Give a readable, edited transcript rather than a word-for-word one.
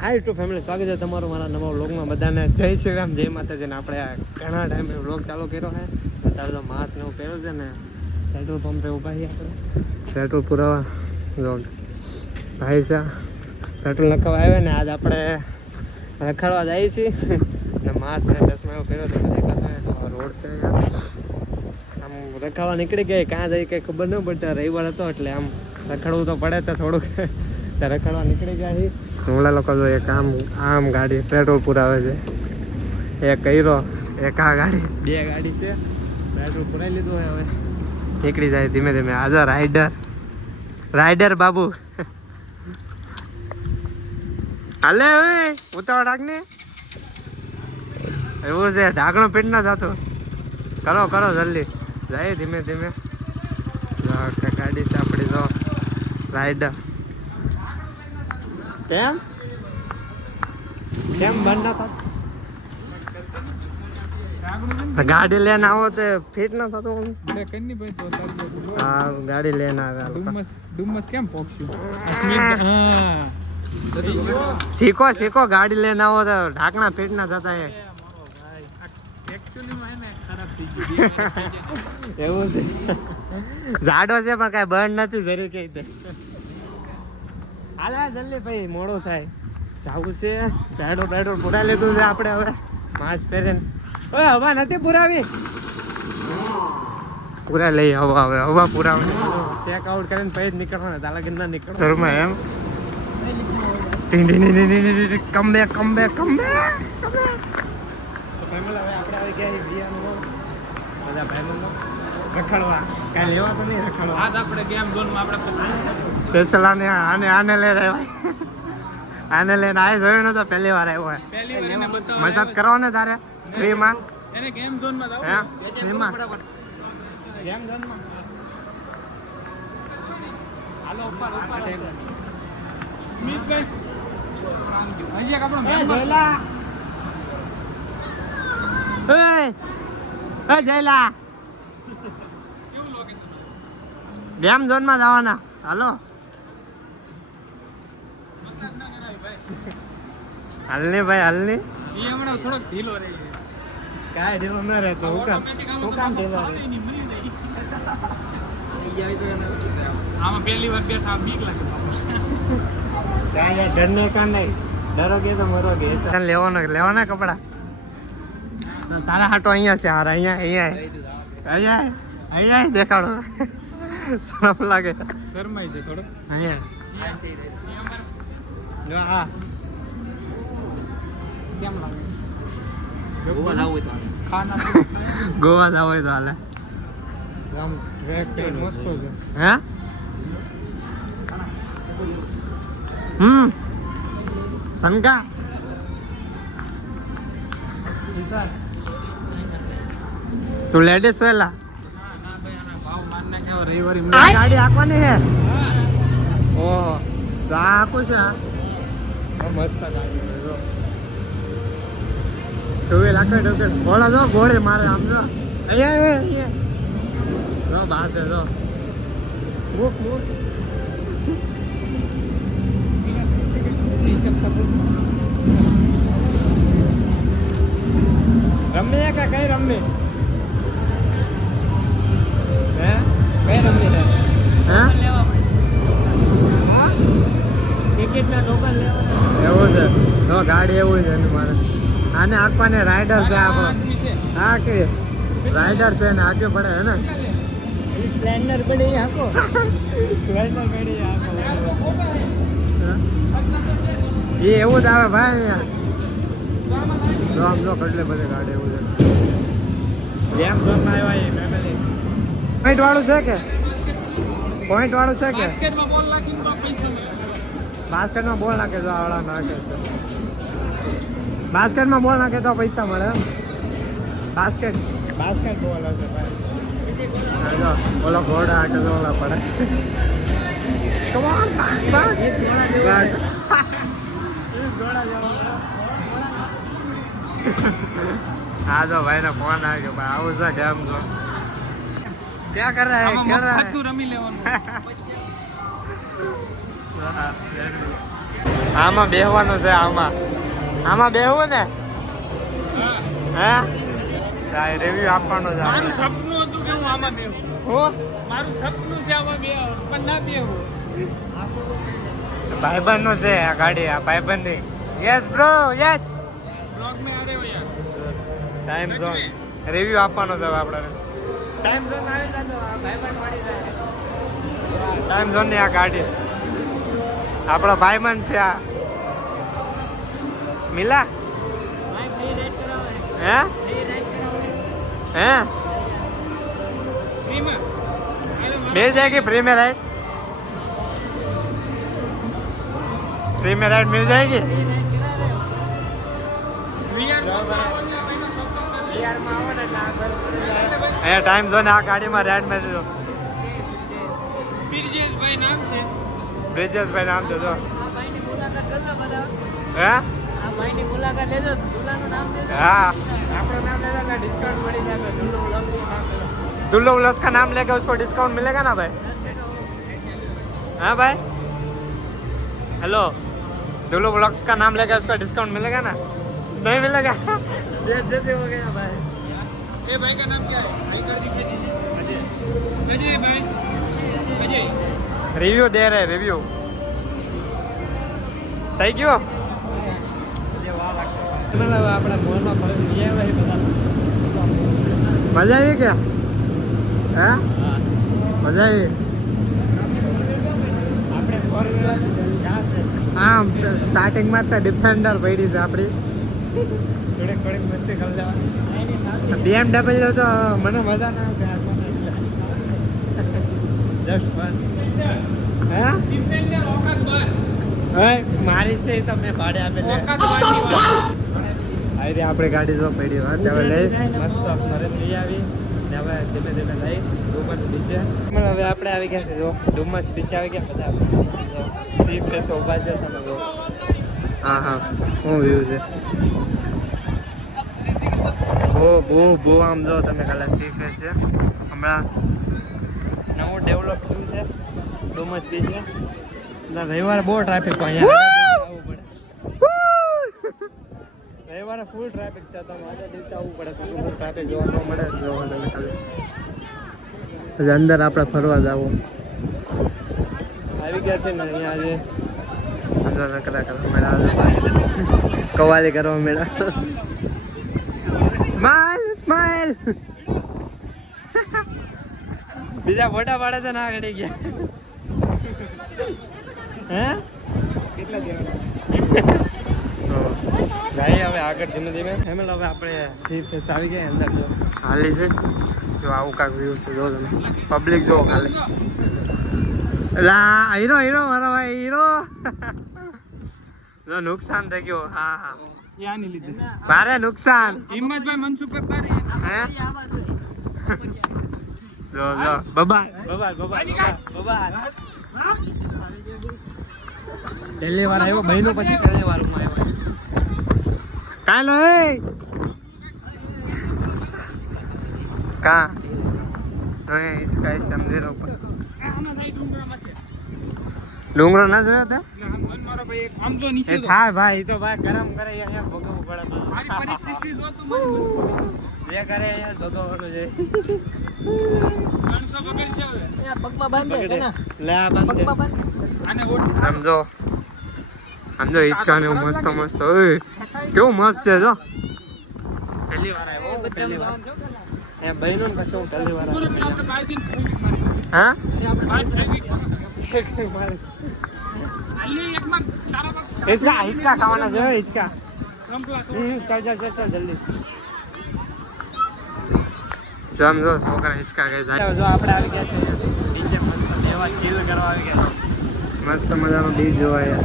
હાય two family, સ્વાગત છે તમારું મારા નવા વ્લોગમાં. બધાને જય શ્રી રામ, જય માતાજીને. આપણે ઘણા ટાઈમે વ્લોગ ચાલુ કર્યો છે. અત્યારે તો માસ્ક ને એવું પહેર્યું છે ને, પેટ્રોલ પંપે ઊભા છીએ આપણે. પેટ્રોલ પુરાવા ભાઈ છે, પેટ્રોલ નખાવા આવે ને. આજ આપણે રખાડવા જઈએ છીએ ને માસ્ક ને ચશ્મા એવું પહેર્યો તો દેખાતો રોડ છે. આમ રખાવા નીકળી ગઈ, ક્યાં જઈ કંઈ ખબર ન પડતી. રવિવાર હતો એટલે આમ રખડવું તો પડે તો થોડુંક રખડવા નીકળી ગયા છીએ. ઓલા લોકો જો એક આમ ગાડી પેટ્રોલ પુરાવે છે, એક કર્યો, એક આ ગાડી, બે ગાડી છે. પેટ્રોલ પુરાવી લીધું હવે નીકળી જાય ધીમે ધીમે. આજા રાઈડર બાબુ હાલે હવે ઉતાવળ ડાકને એવું છે. ઢાંકણો પીટ ના થતો, કરો જલ્દી જાય ધીમે ધીમે. ગાડી છે આપણી તો રાઈડર. કેમ બંધ ના થતું? ગાડી લઈને આવો તો ફિટ ના થતું. હા, ગાડી લઈને આવ્યા. ડુમસ કેમ પહોંચ્યું? શીખો ગાડી લઈને આવો તો ઢાંકણા ફિટ ના થતા. એવું છે, જાડો છે પણ કઈ બંધ નથી જરૂર કઈ રીતે. હાલ જલ્દી ભાઈ, મોડું થાય. જાવું છે. પેટ્રોલ પુરાવી લીધું છે આપણે. હવે માસ્ક પહેરીને હવા નથી પુરાવી, પૂરા લઈ હવા પુરાવી ચેક આઉટ કરીને પછી જ નીકળવાના. તાલા કે ના નીકળો ઘરમાં એમ. કમ બેક હવે આપણે આવી ગયા બધા ભાઈબંધો રખડવા. કાંઈ લેવા તો નહીં રખડવા. આજ આપણે ગેમ ઝોનમાં આપણે સ્પેશિયલ આને લઈને આવ્યા. આને લઈને આ જોયો નતો, પહેલી વાર આવ્યો. મસાજ કરો ને તારે ફ્રીમાં. એને ગેમ ઝોનમાં જાવ. હે ફ્રીમાં ગેમ ઝોનમાં હાલો ઉપર સ્મિતભાઈ હજી એક આપણો મેમ્બર જયલા. એ જયલા, કેવું લોકેશન? ગેમ ઝોનમાં જવાના. હાલો મસાજ ના કરાવી ભાઈ. હાલની ભાઈ હાલની. એ હમણાં થોડોક ઢીલો રહે છે. કાંઈ ઢીલો ન રહેતો. હું કામ ઢીલો રહે? આમાં પહેલી વાર બેઠા બીક લાગે. કાંઈ ડરને કાં નહીં, ડરોગે તો મરોગે. લેવાના કપડા તારા હાટો અહીંયા છે. હાર અહીંયા દેખાડો. સરમ લાગે. શરમાઈ છે થોડો. અહીંયા હા કેમ લાગે? ગોવા જાવ હોય તો ખાના ગોવા જાવ હોય તો હાલે. આમ ટ્રેક મસ્ત છે. હે શંકા તું લેડીઝ વેલા ગાડી આંકવાની છે. ઓહો, તો આ આંકું છે. મસ્ત ગાડી જો. ટુવેલ આંકે ઘોડા જો, ઘોડે મારે આમ જો. અહીંયા જો બહાર છે જો. રમી કે કઈ રમી? હે કઈ રમી છે? ટિકિટ ના ટોકન લેવાના. એવું છે તો ગાડી એવું છે એનું મારે. આને આંકવાને રાઈડર છે આપણો. હા કે રાઈડર છે ને આગે પડે હે ને. સ્પ્લેન્ડર પડી આંકો. સ્પ્લેન્ડર પડી આંકો. એ એવું જ આવે ભાઈ. જો આમ જો કેટલે બધે ગાડી એવું છે. ગેમ ઝોનમાં આવ્યા એ ફેમિલી. પોઈન્ટ વાળું છે કે બાસ્કેટમાં બોલ નાખીને તો પૈસા મળે. બાસ્કેટમાં બોલ નાખે તો આવડા નાખે છે. બાસ્કેટમાં બોલ નાખે તો પૈસા મળે. બાસ્કેટ બોલ હશે ભાઈ. જો ઓલો ઘોડા આટે તો ઓલા પડે. હા તો ભાઈ ને ફોન આવ્યો ભાઈ આવું છે કેમ છો ક્યાં કર રહા હે આમાં મફતનું રમી લેવાનું. આમાં બેહવાનું છે આમાં બેહવું ને હે રિવ્યુ આપવાનો છે મારું સપનું હતું કે હું આમાં બેહું. હું મારું સપનું છે આમાં બેહું, પણ ના બેહું. ભાઈબંધ નું છે આ ગાડી આ ભાઈબંધ ની યસ બ્રો યસ બ્લોગ में आ रहे हो यार. ટાઈમ ઝોન રિવ્યુ આપવાનો છે હવે આપણે ટાઈમ ઝોન આવી જતો ભાઈબંધ મળી જાય ટાઈમ ઝોન ની આ ગાડી આપણો ભાઈબંધ છે આ મિલા હે फ्री में. मिल जाएगी फ्री में राइड मिल जाएगी ટાઈમ ઝોન આ ગાડીમાં રાઈડ મેળવી દો બ્રિજેશભાઈ નામ છે. બ્રિજેશભાઈ નામ દેજો હે हाँ दुल्लो उलस का नाम लेके उसको डिस्काउंट मिलेगा ना भाई हाँ भाई हेलो दुल्लो ब्लॉग्स का नाम लेके उसको डिस्काउंट मिलेगा ना नहीं मिलेगा बेइज्जती हो गया भाई ये भाई का नाम क्या है? भाई कर दीजिए. अजय भाई. अजय. रिव्यू दे रहे रिव्यू થઈ ગયો આપણા મોલમાં મજા આવી કે હે મજા આવી આમ સ્ટાર્ટિંગમાં તો ડિફેન્ડર પડી છે આપણી થોડીક મસ્તી કરી લેવાની BMW તો મને મજા ના આવે જસ્ટ ફન હે ડિફેન્ડર ઓકાત બાર. મારી છે તો મેં ભાડે આપેલી ઓકાત બારની વાત. આઈ આપણે ગાડી જો પડી વાત હવે લઈ મસ્ત ફરજ લઈ આવી ને હવે ધીમે ધીમે લઈ ડુમસ બીચે હવે આપણે આવી ગયા છે જો ડુમસ બીચ આવી ગયા બધા સી ફેસ ઉભા છે તમે જો હા હા શું વ્યૂ છે બહુ આમ જો તમે કાલે સી ફેસ છે હમણાં નવું ડેવલપ થયું છે ડુમસ બીચ છે રવિવારે બહુ ટ્રાફિક અહીંયા આવવું પડે રવિવારે ફૂલ ટ્રાફિક છે તો આગળ દિવસે આવવું પડે તો ટ્રાફિક જોવા ન મળે જોવાનું ખાલી અંદર આપણે ફરવા જવું આવી ગયા છે ને અહીંયા આજે કવાલી કરવા મેળા સ્માઈલ બીજા ફોટા પાડે છે ને આ ઘડી ગયા હે કેટલા દેવાના જાય હવે આગળ ધીમે ધીમે ફેમિલી હવે આપણે સી ફેસ આવી ગયા અંદર જો હાલી છે જો આવું કાંક વ્યૂ છે જો તમે પબ્લિક જો ખાલી લા હીરો મારા ભાઈ હીરો જો નુકસાન થઈ ગયો હા યાની લીધે મારે નુકસાન હિંમતભાઈ મનસુખ કરતા રે. હે જો બબાલ પહેલી વાર આવ્યો મહિનો પછી પહેલી વાર હું આવ્યો કાલો કા नहीं इसका ही समझे लो डूंगरो ना જોયો તા મારો ભાઈ એક આમ તો નીચે એ થાય ભાઈ તો ભાઈ ગરમ કરે અહીંયા ભગવું પડે મારી પરિસ્થિતિ જો તો મને જે કરે અહીંયા ભગવવાનું છે 300 પકડ છે હવે. પગમાં બાંધે કે ના લે આ બંધ પગમાં બાંધ આને ઓટ સમજો હિચકા ને મસ્ત ઓય કેવું મસ્ત છે જો પહેલી વાર આવ્યો પહેલી વાર એ બહેનો ને પછી હું પહેલી વાર પૂરો આવ્યો આપણે 5 દિન ફરી હા આલી એકમાં તારા પર હિચકા ખાવાના છે હિચકા કંપલા તો ચાલ જલ્દી જો છોકરા હિચકા ખાઈ જાય જો આપણે આવી ગયા છે નીચે મસ્ત દેવા ચીલ કરવા આવી ગયા મસ્ત મજાનો બીચ જોવાય